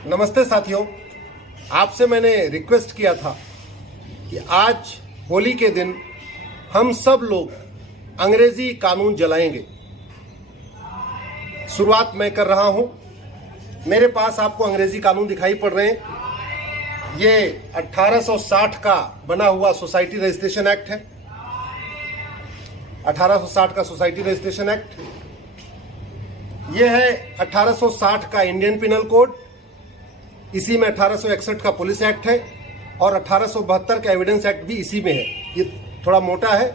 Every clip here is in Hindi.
नमस्ते साथियों, आपसे मैंने रिक्वेस्ट किया था कि आज होली के दिन हम सब लोग अंग्रेजी कानून जलाएंगे। शुरुआत मैं कर रहा हूं। मेरे पास आपको अंग्रेजी कानून दिखाई पड़ रहे हैं। ये 1860 का बना हुआ सोसाइटी रजिस्ट्रेशन एक्ट है। 1860 का सोसाइटी रजिस्ट्रेशन एक्ट। यह है 1860 का इंडियन पिनल कोड। इसी में 1861 का पुलिस एक्ट है और 1872 का एविडेंस एक्ट भी इसी में है। ये थोड़ा मोटा है।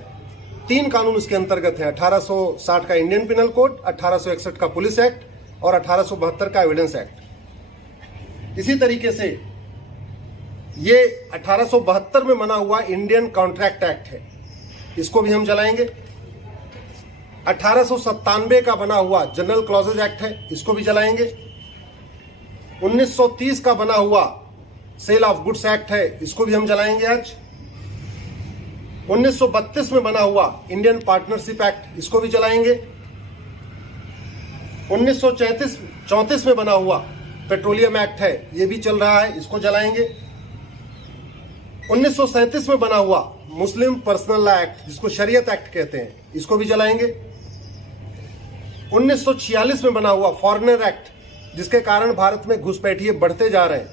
3 कानून इसके अंतर्गत है। 1860 का इंडियन पिनल कोड, 1861 का पुलिस एक्ट और 1872 का एविडेंस एक्ट। इसी तरीके से ये 1872 में बना हुआ इंडियन कॉन्ट्रैक्ट एक्ट है, इसको भी हम जलाएंगे। 1897 का बना हुआ जनरल क्लॉजेज एक्ट है, इसको भी जलाएंगे। 1930 का बना हुआ सेल ऑफ गुड्स एक्ट है, इसको भी हम जलाएंगे आज। 1932 में बना हुआ इंडियन पार्टनरशिप एक्ट, इसको भी जलाएंगे। 1934 में बना हुआ पेट्रोलियम एक्ट है, ये भी चल रहा है, इसको जलाएंगे। 1937 में बना हुआ मुस्लिम पर्सनल लॉ एक्ट, जिसको शरीयत एक्ट कहते हैं, इसको भी जलाएंगे। 1946 में बना हुआ फॉरेनर एक्ट, जिसके कारण भारत में घुसपैठिए बढ़ते जा रहे हैं।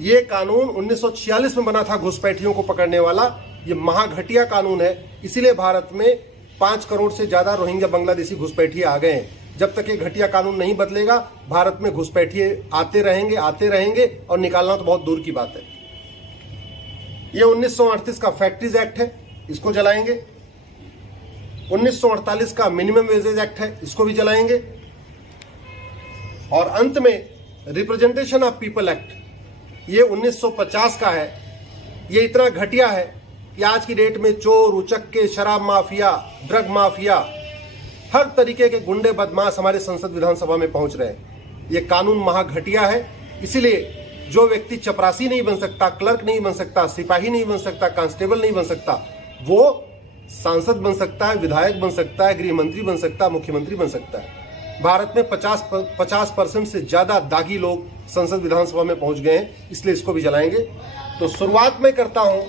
ये कानून 1946 में बना था, घुसपैठियों को पकड़ने वाला। ये महाघटिया कानून है, इसीलिए भारत में 5 करोड़ से ज्यादा रोहिंग्या बांग्लादेशी घुसपैठिए आ गए हैं। जब तक ये घटिया कानून नहीं बदलेगा, भारत में घुसपैठिए आते रहेंगे और निकालना तो बहुत दूर की बात है। ये 1938 का फैक्ट्रीज एक्ट है, इसको जलाएंगे। 1948 का मिनिमम वेजेज एक्ट है, इसको भी जलाएंगे। और अंत में रिप्रेजेंटेशन ऑफ पीपल एक्ट, ये 1950 का है। ये इतना घटिया है कि आज की डेट में चोर उचक्के, शराब माफिया, ड्रग माफिया, हर तरीके के गुंडे बदमाश हमारे संसद विधानसभा में पहुंच रहे हैं। ये कानून महाघटिया है। इसीलिए जो व्यक्ति चपरासी नहीं बन सकता, क्लर्क नहीं बन सकता, सिपाही नहीं बन सकता, कांस्टेबल नहीं बन सकता, वो सांसद बन सकता है, विधायक बन सकता है, गृह मंत्री बन सकता है, मुख्यमंत्री बन सकता है। भारत में 50% से ज्यादा दागी लोग संसद विधानसभा में पहुंच गए हैं, इसलिए इसको भी जलाएंगे। तो शुरुआत में करता हूं,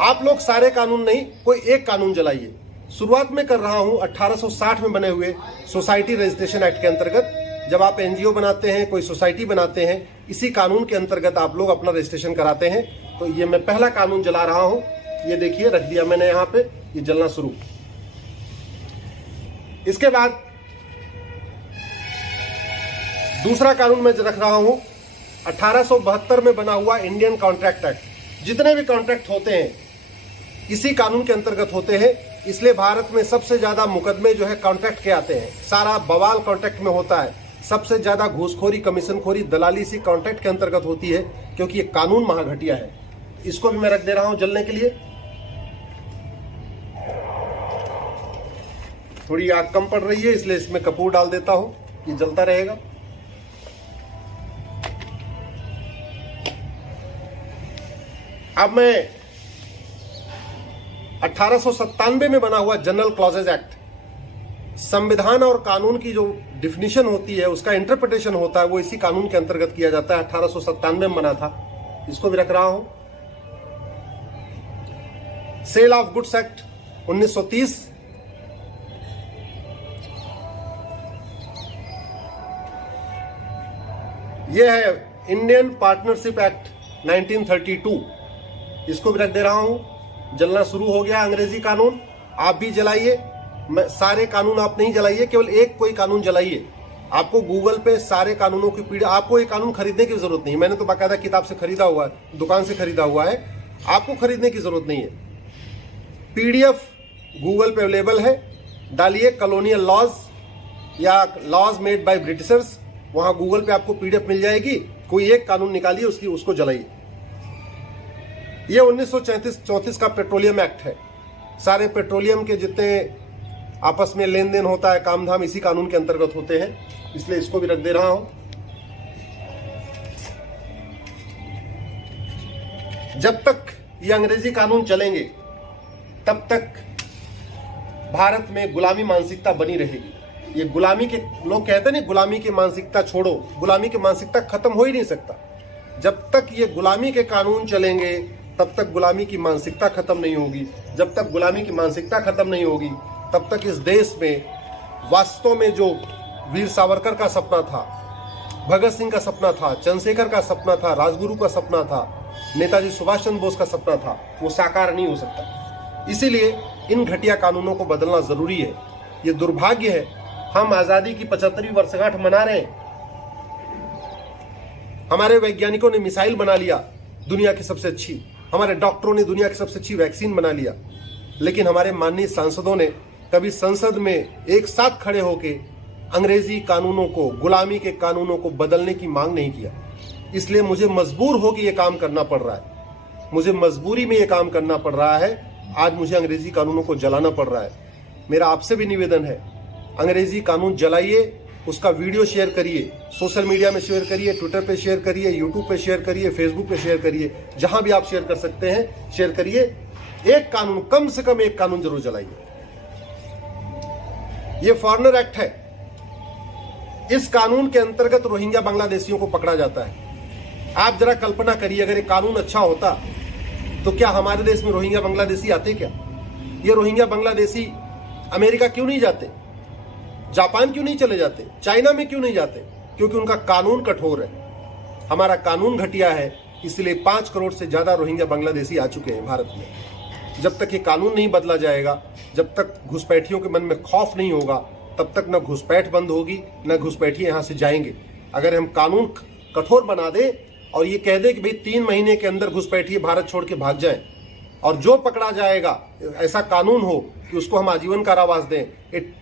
आप लोग सारे कानून नहीं, कोई एक कानून जलाइए। शुरुआत में कर रहा हूं 1860 में बने हुए सोसाइटी रजिस्ट्रेशन एक्ट के अंतर्गत। जब आप एनजीओ बनाते हैं, कोई सोसाइटी बनाते हैं, इसी कानून के अंतर्गत आप लोग अपना रजिस्ट्रेशन कराते हैं। तो ये मैं पहला कानून जला रहा हूं। ये देखिए, रख दिया मैंने यहां पे, ये जलना शुरू। इसके बाद दूसरा कानून मैं रख रहा हूं 1872 में बना हुआ इंडियन कॉन्ट्रैक्ट एक्ट। जितने भी कॉन्ट्रैक्ट होते हैं इसी कानून के अंतर्गत होते हैं, इसलिए भारत में सबसे ज्यादा मुकदमे जो है कॉन्ट्रैक्ट के आते हैं। सारा बवाल कॉन्ट्रैक्ट में होता है। सबसे ज्यादा घूसखोरी, कमीशनखोरी, दलाली सी कॉन्ट्रैक्ट के अंतर्गत होती है, क्योंकि ये कानून महाघटिया है। इसको भी मैं रख दे रहा हूं जलने के लिए। थोड़ी आग कम पड़ रही है, इसलिए इसमें कपूर डाल देता हूं, ये जलता रहेगा। अब मैं 1897 में बना हुआ जनरल क्लॉजेज एक्ट, संविधान और कानून की जो डिफिनीशन होती है, उसका इंटरप्रिटेशन होता है, वो इसी कानून के अंतर्गत किया जाता है। 1897 में बना था, इसको भी रख रहा हूं। सेल ऑफ गुड्स एक्ट 1930, यह है इंडियन पार्टनरशिप एक्ट 1932, इसको भी रख दे रहा हूं। जलना शुरू हो गया अंग्रेजी कानून। आप भी जलाइए। सारे कानून आप नहीं जलाइए, केवल एक कोई कानून जलाइए। आपको गूगल पे सारे कानूनों की पीढ़ी, आपको ये कानून खरीदने की जरूरत नहीं है। मैंने तो बाकायदा किताब से खरीदा हुआ है, दुकान से खरीदा हुआ है। आपको खरीदने की जरूरत नहीं है। पीडीएफ गूगल पे अवेलेबल है। डालिए कॉलोनियल लॉज या लॉज मेड बाय ब्रिटिशर्स, वहां गूगल पे आपको पीडीएफ मिल जाएगी। कोई एक कानून निकालिए, उसको जलाइए। ये 1934 का पेट्रोलियम एक्ट है। सारे पेट्रोलियम के जितने आपस में लेन देन होता है, काम धाम, इसी कानून के अंतर्गत होते हैं, इसलिए इसको भी रख दे रहा हूं। जब तक ये अंग्रेजी कानून चलेंगे, तब तक भारत में गुलामी मानसिकता बनी रहेगी। ये गुलामी के लोग कहते हैं ना, गुलामी की मानसिकता छोड़ो, गुलामी की मानसिकता खत्म हो ही नहीं सकता। जब तक ये गुलामी के कानून चलेंगे तब तक गुलामी की मानसिकता खत्म नहीं होगी। जब तक गुलामी की मानसिकता खत्म नहीं होगी तब तक इस देश में वास्तव में जो वीर सावरकर का सपना था, भगत सिंह का सपना था, चंद्रशेखर का सपना था, राजगुरु का सपना था, नेताजी सुभाष चंद्र बोस का सपना था, वो साकार नहीं हो सकता। इसीलिए इन घटिया कानूनों को बदलना जरूरी है। ये दुर्भाग्य है, हम आजादी की 75वीं वर्षगांठ मना रहे हैं। हमारे वैज्ञानिकों ने मिसाइल बना लिया दुनिया की सबसे अच्छी, हमारे डॉक्टरों ने दुनिया की सबसे अच्छी वैक्सीन बना लिया, लेकिन हमारे माननीय सांसदों ने कभी संसद में एक साथ खड़े होकर अंग्रेजी कानूनों को, गुलामी के कानूनों को बदलने की मांग नहीं किया। इसलिए मुझे मजबूर होकर यह काम करना पड़ रहा है, मुझे मजबूरी में यह काम करना पड़ रहा है। आज मुझे अंग्रेजी कानूनों को जलाना पड़ रहा है। मेरा आपसे भी निवेदन है, अंग्रेजी कानून जलाइए, उसका वीडियो शेयर करिए, सोशल मीडिया में शेयर करिए, ट्विटर पे शेयर करिए, यूट्यूब पे शेयर करिए, फेसबुक पे शेयर करिए, जहां भी आप शेयर कर सकते हैं शेयर करिए। एक कानून, कम से कम एक कानून जरूर जलाइए। ये फॉरेनर एक्ट है, इस कानून के अंतर्गत रोहिंग्या बांग्लादेशियों को पकड़ा जाता है। आप जरा कल्पना करिए, अगर ये कानून अच्छा होता तो क्या हमारे देश में रोहिंग्या बांग्लादेशी आते? क्या ये रोहिंग्या बांग्लादेशी अमेरिका क्यों नहीं जाते? जापान क्यों नहीं चले जाते? चाइना में क्यों नहीं जाते? क्योंकि उनका कानून कठोर है। हमारा कानून घटिया है, इसलिए 5 करोड़ से ज्यादा रोहिंग्या बांग्लादेशी आ चुके हैं भारत में। जब तक ये कानून नहीं बदला जाएगा, जब तक घुसपैठियों के मन में खौफ नहीं होगा, तब तक न घुसपैठ बंद होगी, न घुसपैठी यहां से जाएंगे। अगर हम कानून कठोर बना दें और ये कह दे कि भाई 3 महीने के अंदर घुसपैठिए भारत छोड़ के भाग जाएं, और जो पकड़ा जाएगा ऐसा कानून हो कि उसको हम आजीवन कारावास दें,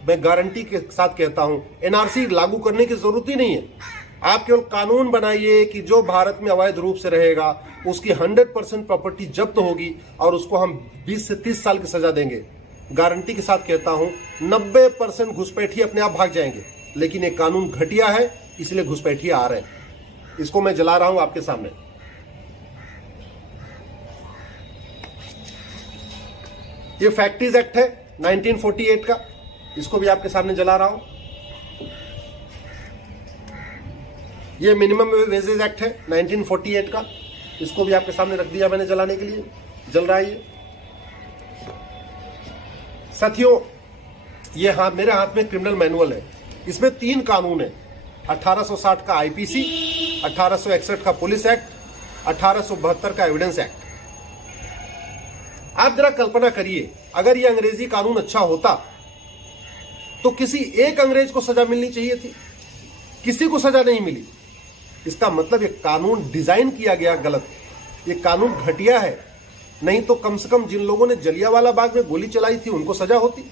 मैं गारंटी के साथ कहता हूं एनआरसी लागू करने की जरूरत ही नहीं है। आप केवल कानून बनाइए कि जो भारत में अवैध रूप से रहेगा उसकी 100% प्रॉपर्टी जब्त होगी और उसको हम 20 से 30 साल की सजा देंगे। गारंटी के साथ कहता हूं 90% घुसपैठी अपने आप भाग जाएंगे। लेकिन ये कानून घटिया है, इसलिए घुसपैठी आ रहे हैं। इसको मैं जला रहा हूं आपके सामने। ये फैक्ट्रीज एक्ट है 1948 का, इसको भी आपके सामने जला रहा हूं। ये मिनिमम वेजेस एक्ट है 1948 का, इसको भी आपके सामने रख दिया मैंने जलाने के लिए। जल रहा है ये। साथियों, ये मेरे हाथ में क्रिमिनल मैनुअल है, इसमें 3 कानून है। 1860 का आईपीसी, 1861 का पुलिस एक्ट, 1872 का एविडेंस एक्ट। आप जरा कल्पना करिए, अगर ये अंग्रेजी कानून अच्छा होता तो किसी एक अंग्रेज को सजा मिलनी चाहिए थी, किसी को सजा नहीं मिली। इसका मतलब ये कानून डिजाइन किया गया गलत, ये कानून घटिया है। नहीं तो कम से कम जिन लोगों ने जलियांवाला बाग में गोली चलाई थी उनको सजा होती,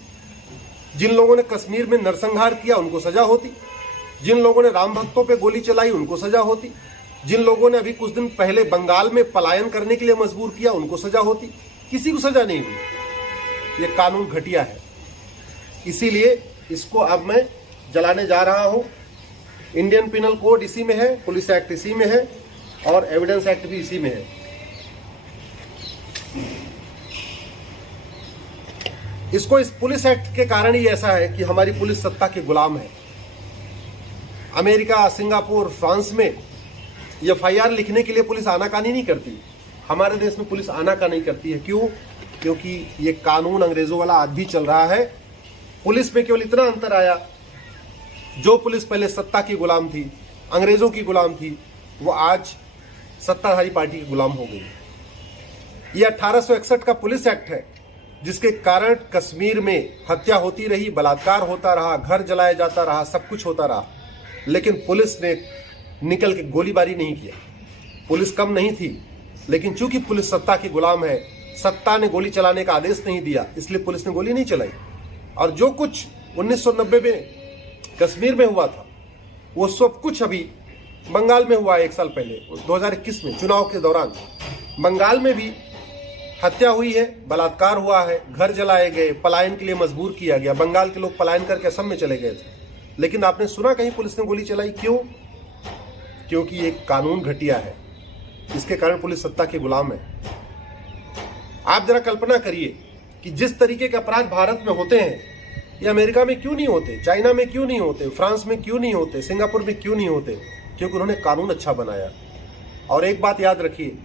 जिन लोगों ने कश्मीर में नरसंहार किया उनको सजा होती, जिन लोगों ने राम भक्तों पे गोली चलाई उनको सजा होती, जिन लोगों ने अभी कुछ दिन पहले बंगाल में पलायन करने के लिए मजबूर किया उनको सजा होती। किसी को सजा नहीं हुई। ये कानून घटिया है, इसीलिए इसको अब मैं जलाने जा रहा हूं। इंडियन पिनल कोड इसी में है, पुलिस एक्ट इसी में है और एविडेंस एक्ट भी इसी में है। इसको इस पुलिस एक्ट के कारण ही ऐसा है कि हमारी पुलिस सत्ता के गुलाम है। अमेरिका, सिंगापुर, फ्रांस में एफआईआर लिखने के लिए पुलिस आनाकानी नहीं करती। हमारे देश में पुलिस आनाकानी करती है। क्यों? क्योंकि ये कानून अंग्रेजों वाला आज भी चल रहा है। पुलिस में केवल इतना अंतर आया, जो पुलिस पहले सत्ता की गुलाम थी, अंग्रेजों की गुलाम थी, वो आज सत्ताधारी पार्टी की गुलाम हो गई। ये 1861 का पुलिस एक्ट है, जिसके कारण कश्मीर में हत्या होती रही, बलात्कार होता रहा, घर जलाया जाता रहा, सब कुछ होता रहा, लेकिन पुलिस ने निकल के गोलीबारी नहीं किया। पुलिस कम नहीं थी, लेकिन चूंकि पुलिस सत्ता की गुलाम है, सत्ता ने गोली चलाने का आदेश नहीं दिया, इसलिए पुलिस ने गोली नहीं चलाई। और जो कुछ 1990 में कश्मीर में हुआ था, वो सब कुछ अभी बंगाल में हुआ है। 1 साल पहले 2021 में चुनाव के दौरान बंगाल में भी हत्या हुई है, बलात्कार हुआ है, घर जलाए गए, पलायन के लिए मजबूर किया गया। बंगाल के लोग पलायन करके असम में चले गए थे, लेकिन आपने सुना कहीं पुलिस ने गोली चलाई? क्यों? क्योंकि ये कानून घटिया है, इसके कारण पुलिस सत्ता के गुलाम है। आप जरा कल्पना करिए कि जिस तरीके के अपराध भारत में होते हैं, ये अमेरिका में क्यों नहीं होते, चाइना में क्यों नहीं होते, फ्रांस में क्यों नहीं होते, सिंगापुर में क्यों नहीं होते? क्योंकि उन्होंने कानून अच्छा बनाया। और एक बात याद रखिए,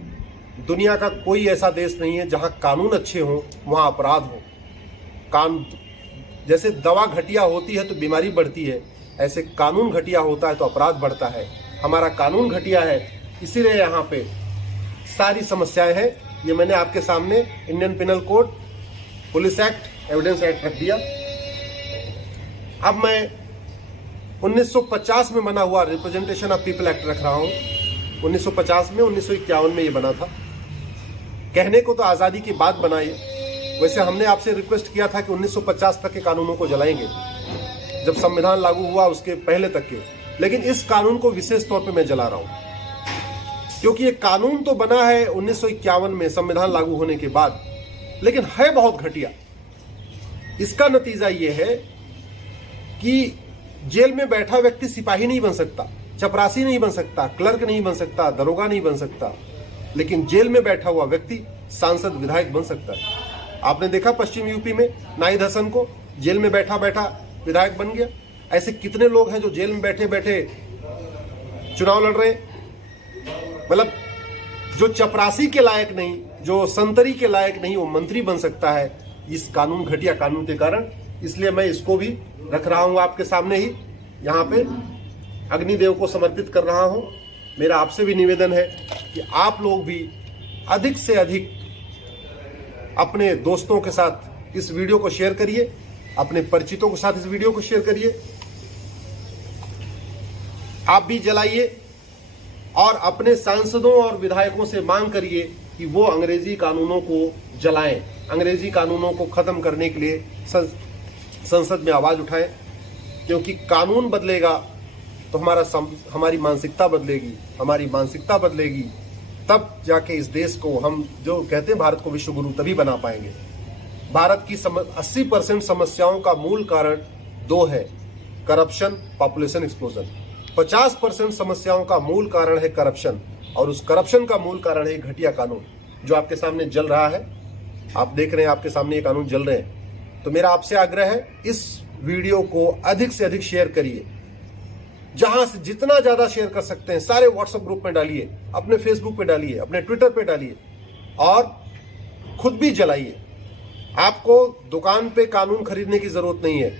दुनिया का कोई ऐसा देश नहीं है जहां कानून अच्छे हों वहां अपराध हो। जैसे दवा घटिया होती है तो बीमारी बढ़ती है, ऐसे कानून घटिया होता है तो अपराध बढ़ता है। हमारा कानून घटिया है, इसीलिए यहाँ पे सारी समस्याएं हैं। ये मैंने आपके सामने Indian penal code, police act, evidence act रख दिया। अब मैं 1950 में बना हुआ रिप्रेजेंटेशन ऑफ पीपल एक्ट रख रहा हूँ। 1950 में, 1951 में ये बना था। कहने को तो आज़ादी की बात बनाई, वैसे हमने आपसे रिक्वेस्ट किया था कि 1950 तक के कानूनों को जलाएंगे, जब संविधान लागू हुआ उसके पहले तक के। लेकिन इस कानून को विशेष तौर पे मैं जला रहा हूं, क्योंकि ये कानून तो बना है 1951 में संविधान लागू होने के बाद, लेकिन है बहुत घटिया। इसका नतीजा ये है कि जेल में बैठा व्यक्ति सिपाही नहीं बन सकता, चपरासी नहीं बन सकता, क्लर्क नहीं बन सकता, दरोगा नहीं बन सकता, लेकिन जेल में बैठा हुआ व्यक्ति सांसद, विधायक बन सकता है। आपने देखा पश्चिम यूपी में नाहिद हसन को, जेल में बैठा बैठा विधायक बन गया। ऐसे कितने लोग हैं जो जेल में बैठे बैठे चुनाव लड़ रहे हैं। मतलब जो चपरासी के लायक नहीं, जो संतरी के लायक नहीं, वो मंत्री बन सकता है इस कानून, घटिया कानून के कारण। इसलिए मैं इसको भी रख रहा हूं आपके सामने ही, यहाँ पे अग्निदेव को समर्पित कर रहा हूं। मेरा आपसे भी निवेदन है कि आप लोग भी अधिक से अधिक अपने दोस्तों के साथ इस वीडियो को शेयर करिए, अपने परिचितों के साथ इस वीडियो को शेयर करिए, आप भी जलाइए और अपने सांसदों और विधायकों से मांग करिए कि वो अंग्रेजी कानूनों को जलाएं, अंग्रेजी कानूनों को खत्म करने के लिए संसद में आवाज उठाएं। क्योंकि कानून बदलेगा तो हमारी मानसिकता बदलेगी, हमारी मानसिकता बदलेगी, तब जाके इस देश को हम जो कहते हैं भारत को विश्व गुरु तभी बना पाएंगे। भारत की 80% समस्याओं का मूल कारण दो है, करप्शन, पॉपुलेशन एक्सप्लोजन। 50% समस्याओं का मूल कारण है करप्शन, और उस करप्शन का मूल कारण है घटिया कानून जो आपके सामने जल रहा है। आप देख रहे हैं आपके सामने ये कानून जल रहे हैं। तो मेरा आपसे आग्रह है, इस वीडियो को अधिक से अधिक शेयर करिए, जहां से जितना ज्यादा शेयर कर सकते हैं सारे व्हाट्सएप ग्रुप में डालिए, अपने फेसबुक पे डालिए, अपने ट्विटर पे डालिए और खुद भी जलाइए। आपको दुकान पे कानून खरीदने की जरूरत नहीं है,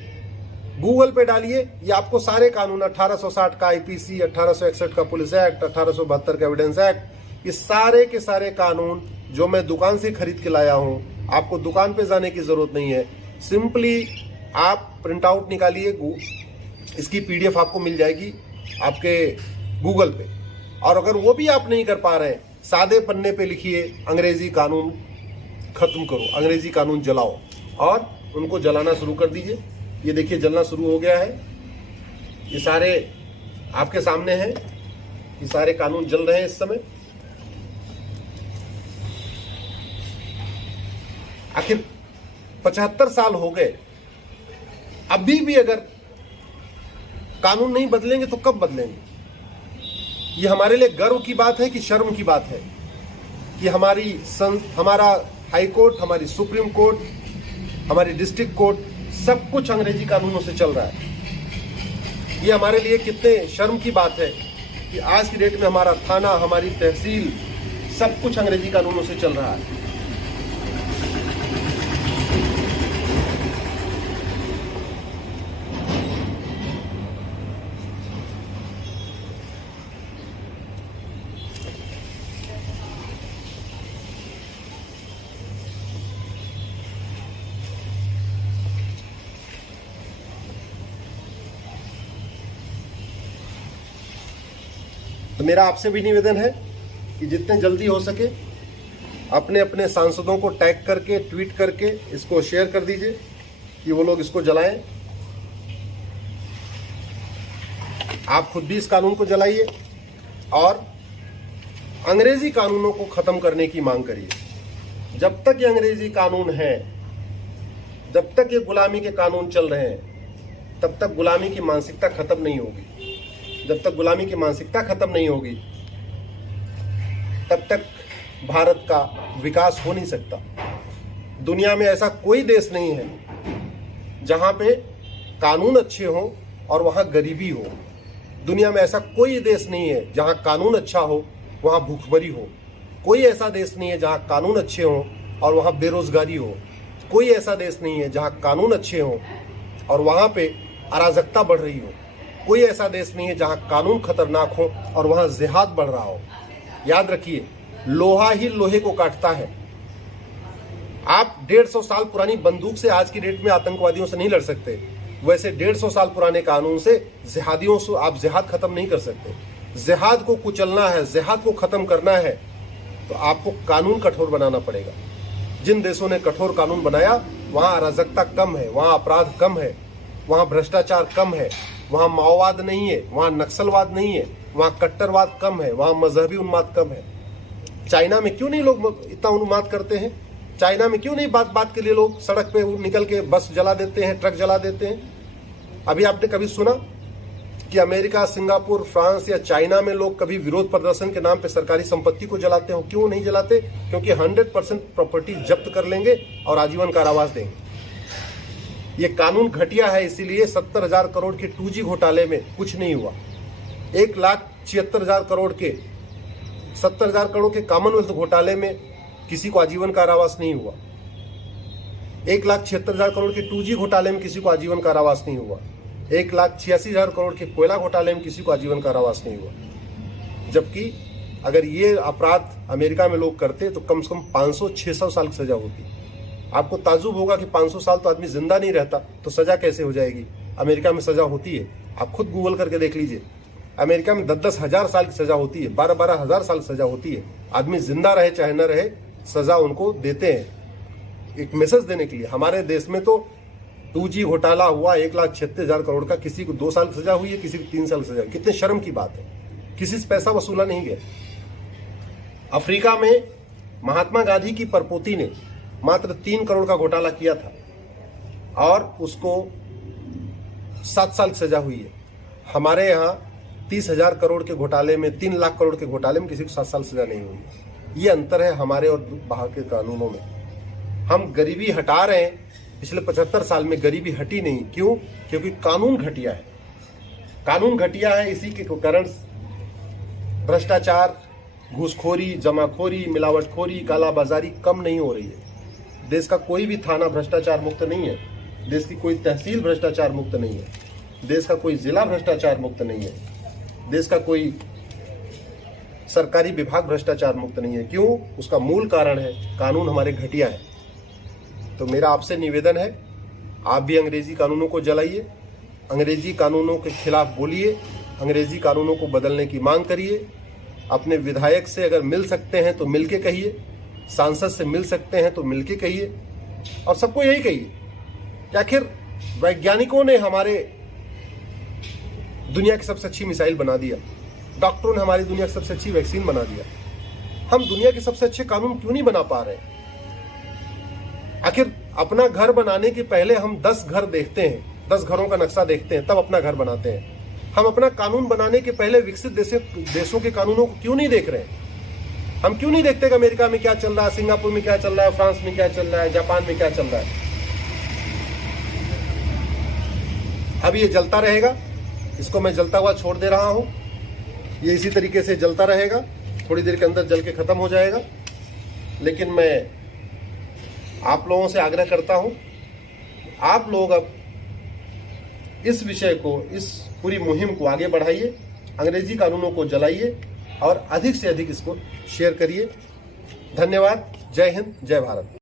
गूगल पे डालिए, ये आपको सारे कानून 1860 का आईपीसी, 1861 का पुलिस एक्ट, 1872 का एविडेंस एक्ट, ये सारे के सारे कानून जो मैं दुकान से खरीद के लाया हूं, आपको दुकान पे जाने की जरूरत नहीं है। सिंपली आप प्रिंट आउट निकालिए, इसकी पीडीएफ आपको मिल जाएगी आपके गूगल पे। और अगर वो भी आप नहीं कर पा रहे, सादे पन्ने पे लिखिए अंग्रेजी कानून खत्म करो, अंग्रेजी कानून जलाओ, और उनको जलाना शुरू कर दीजिए। ये देखिए जलना शुरू हो गया है, ये सारे आपके सामने हैं, ये सारे कानून जल रहे हैं इस समय। आखिर 75 साल हो गए, अभी भी अगर कानून नहीं बदलेंगे तो कब बदलेंगे? ये हमारे लिए गर्व की बात है कि शर्म की बात है कि हमारा हाई कोर्ट, हमारी सुप्रीम कोर्ट, हमारी डिस्ट्रिक्ट कोर्ट, सब कुछ अंग्रेजी कानूनों से चल रहा है। ये हमारे लिए कितने शर्म की बात है कि आज की डेट में हमारा थाना, हमारी तहसील, सब कुछ अंग्रेजी कानूनों से चल रहा है। तो मेरा आपसे भी निवेदन है कि जितने जल्दी हो सके अपने अपने सांसदों को टैग करके, ट्वीट करके इसको शेयर कर दीजिए कि वो लोग इसको जलाएं। आप खुद भी इस कानून को जलाइए और अंग्रेजी कानूनों को खत्म करने की मांग करिए। जब तक ये अंग्रेजी कानून है, जब तक ये गुलामी के कानून चल रहे हैं, तब तक गुलामी की मानसिकता खत्म नहीं होगी। जब तक गुलामी की मानसिकता खत्म नहीं होगी, तब तक भारत का विकास हो नहीं सकता। दुनिया में ऐसा कोई देश नहीं है जहां पे कानून अच्छे हों और वहां गरीबी हो। दुनिया में ऐसा कोई देश नहीं है जहां कानून अच्छा हो वहाँ भूखमरी हो। कोई ऐसा देश नहीं है जहाँ कानून अच्छे हों और वहाँ बेरोजगारी हो। कोई ऐसा देश नहीं है जहाँ कानून अच्छे हों और वहाँ पे अराजकता बढ़ रही हो। कोई ऐसा देश नहीं है जहाँ कानून खतरनाक हो और वहाँ जिहाद बढ़ रहा हो। याद रखिए, लोहा ही लोहे को काटता है। आप 150 साल पुरानी बंदूक से आज की डेट में आतंकवादियों से नहीं लड़ सकते, वैसे 150 साल पुराने कानून से जिहादियों से आप जिहाद खत्म नहीं कर सकते। जिहाद को कुचलना है, जिहाद को खत्म करना है तो आपको कानून कठोर बनाना पड़ेगा। जिन देशों ने कठोर कानून बनाया वहाँ अराजकता कम है, वहाँ अपराध कम है, वहाँ भ्रष्टाचार कम है, वहाँ माओवाद नहीं है, वहाँ नक्सलवाद नहीं है, वहाँ कट्टरवाद कम है, वहाँ मजहबी उन्माद कम है। चाइना में क्यों नहीं लोग इतना उन्माद करते हैं? चाइना में क्यों नहीं बात बात के लिए लोग सड़क पे निकल के बस जला देते हैं, ट्रक जला देते हैं? अभी आपने कभी सुना कि अमेरिका, सिंगापुर, फ्रांस या चाइना में लोग कभी विरोध प्रदर्शन के नाम पे सरकारी संपत्ति को जलाते हो? क्यों नहीं जलाते? क्योंकि 100% प्रॉपर्टी जब्त कर लेंगे और आजीवन कारावास देंगे। ये कानून घटिया है, इसीलिए 70,000 करोड़ के 2G घोटाले में कुछ नहीं हुआ। 1,76,000 करोड़ के 70,000 करोड़ के कॉमनवेल्थ घोटाले में किसी को आजीवन कारावास नहीं हुआ। 1,76,000 करोड़ के 2G घोटाले में किसी को आजीवन कारावास नहीं हुआ। 1,86,000 करोड़ के कोयला घोटाले में किसी को आजीवन कारावास नहीं हुआ। जबकि अगर ये अपराध अमेरिका में लोग करते तो कम से कम 500-600 साल की सजा होती। आपको ताज्जुब होगा कि 500 साल तो आदमी जिंदा नहीं रहता, तो सजा कैसे हो जाएगी? अमेरिका में सजा होती है, आप खुद गूगल करके देख लीजिए। अमेरिका में 10-10 हजार साल की सजा होती है, 12-12 हजार साल सजा होती है। आदमी जिंदा रहे चाहे न रहे, सजा उनको देते हैं एक मैसेज देने के लिए। हमारे देश में तो 2G घोटाला हुआ 1,76,000 करोड़ का, किसी को 2 साल की सजा हुई है, किसी को 3 साल की सजा। कितने शर्म की बात है, किसी से पैसा वसूला नहीं गया। अफ्रीका में महात्मा गांधी की परपोती ने मात्र 3 करोड़ का घोटाला किया था और उसको 7 साल की सजा हुई है। हमारे यहाँ 30,000 करोड़ के घोटाले में, 3 लाख करोड़ के घोटाले में किसी को 7 साल सजा नहीं हुई। ये अंतर है हमारे और बाहर के कानूनों में। हम गरीबी हटा रहे हैं, पिछले 75 साल में गरीबी हटी नहीं। क्यों? क्योंकि कानून घटिया है। कानून घटिया है, इसी के कारण भ्रष्टाचार, घूसखोरी, जमाखोरी, मिलावटखोरी, कालाबाजारी कम नहीं हो रही है। देश का कोई भी थाना भ्रष्टाचार मुक्त नहीं है, देश की कोई तहसील भ्रष्टाचार मुक्त नहीं है, देश का कोई जिला भ्रष्टाचार मुक्त नहीं है, देश का कोई सरकारी विभाग भ्रष्टाचार मुक्त नहीं है। क्यों? उसका मूल कारण है कानून हमारे घटिया है। तो मेरा आपसे निवेदन है, आप भी अंग्रेजी कानूनों को जलाइए, अंग्रेजी कानूनों के खिलाफ बोलिए, अंग्रेजी कानूनों को बदलने की मांग करिए। अपने विधायक से अगर मिल सकते हैं तो मिल के कहिए, सांसद से मिल सकते हैं तो मिल के कहिए, और सबको यही कहिए कि आखिर वैज्ञानिकों ने हमारे दुनिया की सबसे अच्छी मिसाइल बना दिया, डॉक्टरों ने हमारी दुनिया की सबसे अच्छी वैक्सीन बना दिया। हम दुनिया के सबसे अच्छे कानून क्यों नहीं बना पा रहे? आखिर अपना घर बनाने के पहले हम 10 घर देखते हैं, 10 घरों का नक्शा देखते हैं, तब अपना घर बनाते हैं। हम अपना कानून बनाने के पहले विकसित देशों के कानूनों को क्यों नहीं देख रहे हैं? हम क्यों नहीं देखते कि अमेरिका में क्या चल रहा है, सिंगापुर में क्या चल रहा है, फ्रांस में क्या चल रहा है, जापान में क्या चल रहा है? अब ये जलता रहेगा, इसको मैं जलता हुआ छोड़ दे रहा हूं। ये इसी तरीके से जलता रहेगा, थोड़ी देर के अंदर जल के खत्म हो जाएगा। लेकिन मैं आप लोगों से आग्रह करता हूं, आप लोग अब इस विषय को, इस पूरी मुहिम को आगे बढ़ाइए, अंग्रेजी कानूनों को जलाइए और अधिक से अधिक इसको शेयर करिए। धन्यवाद। जय हिंद, जय भारत।